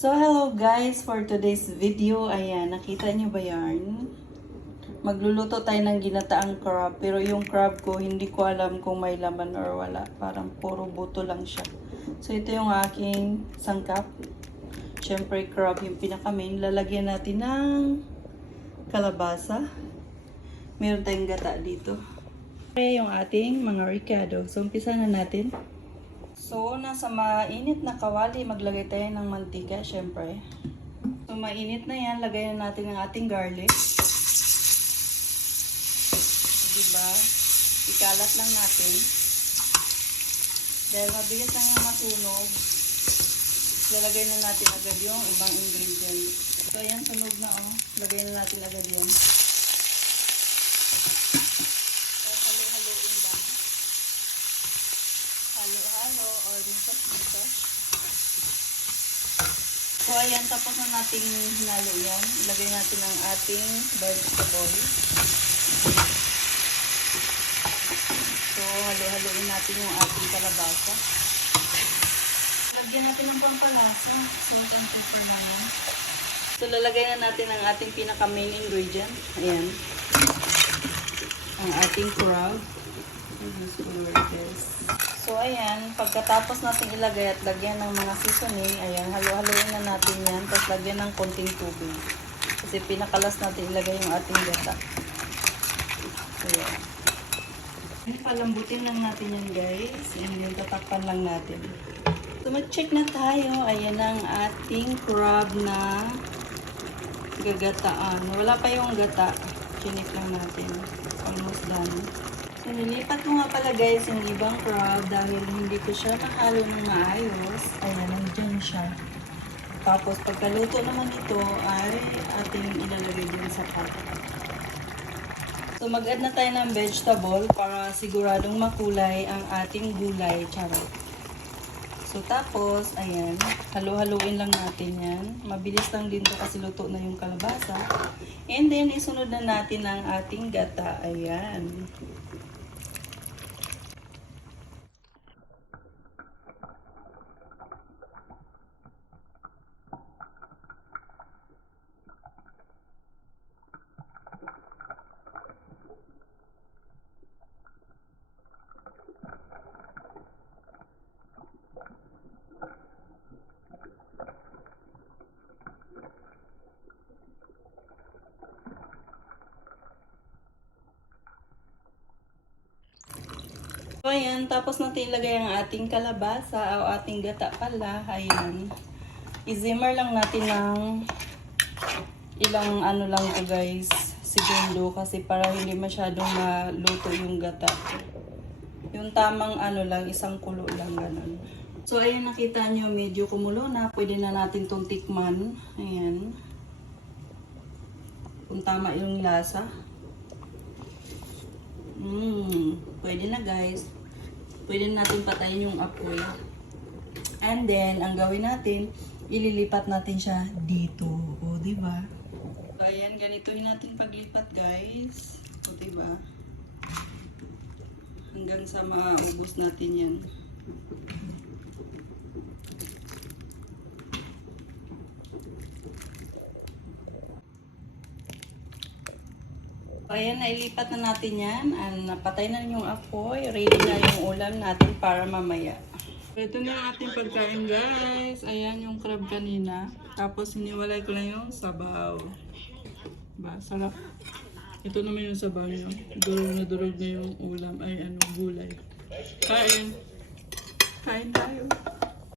So, hello guys! For today's video, ayan, nakita niyo ba yan? Magluluto tayo ng ginataang crab, pero yung crab ko, hindi ko alam kung may laman or wala. Parang puro buto lang siya. So, ito yung aking sangkap. Siyempre, crab yung pinaka-main. Lalagyan natin ng kalabasa. Meron tayong gata dito. Kaya yung ating mga ricado. So, umpisa na natin. So, nasa mainit na kawali, maglagay tayo ng mantika, syempre. So, mainit na yan, lagay na natin ang ating garlic. Diba? Ikalat lang natin. Dahil mabilis lang yung masunog, lalagay na natin agad yung ibang ingredients. So, ayan, sunog na oh. Lagay na natin agad yan. Halo-halo or mitas-mitas. So, ayan, tapos na nating hinalo yan. Ilagay natin ang ating vegetable. So, halo-haloin natin yung ating kalabasa. Lagyan natin ng pampalasa. So, ang pampalasa. So, lalagay na natin ang ating pinaka-main ingredient. Ayan. Ang ating crab. So, ayan, pagkatapos natin ilagay at lagyan ng mga seasoning, ayan, halo-haloin na natin yan, tapos lagyan ng konting tubig. Kasi pinakalas natin ilagay yung ating gata. So, ayan. Palambutin lang natin yan, guys. And then, tatakpan lang natin. So, mag-check na tayo. Ayan ang ating crab na gagataan. Wala pa yung gata. Chinik lang natin. Almost done. So, nilipat ko nga pala guys yung ibang crab dahil hindi ko siya nahalo ng maayos. Ayan, nandiyan siya. Tapos, pagkaluto naman ito ay ating ilalagay din sa pot. So, mag-add na tayo ng vegetable para siguradong makulay ang ating gulay. Charot. So, tapos, ayan, halo-haloin lang natin yan. Mabilis lang din to kasi luto na yung kalabasa. And then, isunod na natin ang ating gata. Ayan. So, ayan. Tapos natin ilagay ang ating kalabasa o ating gata pala. Ayan. I-simmer lang natin ng ilang ano lang to guys. Segundo. Kasi para hindi masyadong maluto yung gata. Yung tamang ano lang, isang kulo lang ganun. So, ayan, nakita nyo medyo kumulo na. Pwede na natin itong tikman. Ayan. Kung tama yung lasa. Pwede na guys. Pwede natin patayin yung apoy. And then, ang gawin natin, ililipat natin siya dito. O, diba? So, ayan, ganito yung natin paglipat guys. O, diba? Hanggang sa maubos natin yan. Ayan, nailipat na natin yan. Napatay na yung apoy. Ready na yung ulam natin para mamaya. Ito na yung ating pagkain guys. Ayan yung crab kanina. Tapos hiniwalay ko lang yung sabaw. Ba, sarap. Ito naman yung sabaw nyo. Durog na yung ulam. Ay, gulay. Kain. Kain tayo.